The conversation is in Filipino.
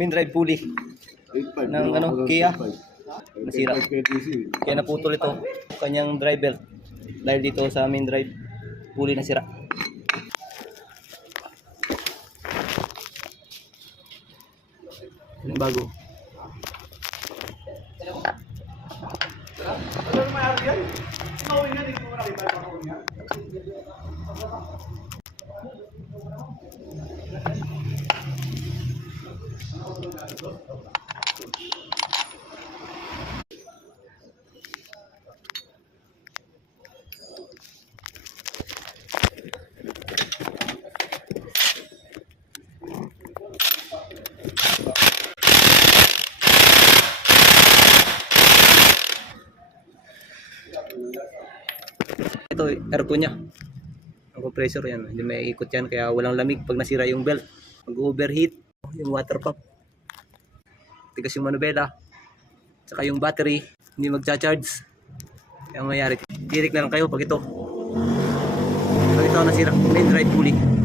main drive pulley ng Kia. Nasira. Kaya naputol ito kanyang drive belt dahil dito sa main drive pulley nasira. Yung bago. Ito aircon niya, ang compressor yan, hindi may ikot yan kaya walang lamig pag nasira yung belt, mag-overheat yung water pump, tigas yung manubela, saka yung battery hindi magcha-charge. Kaya mayari titik na lang kayo pag ito nasira main drive pulley.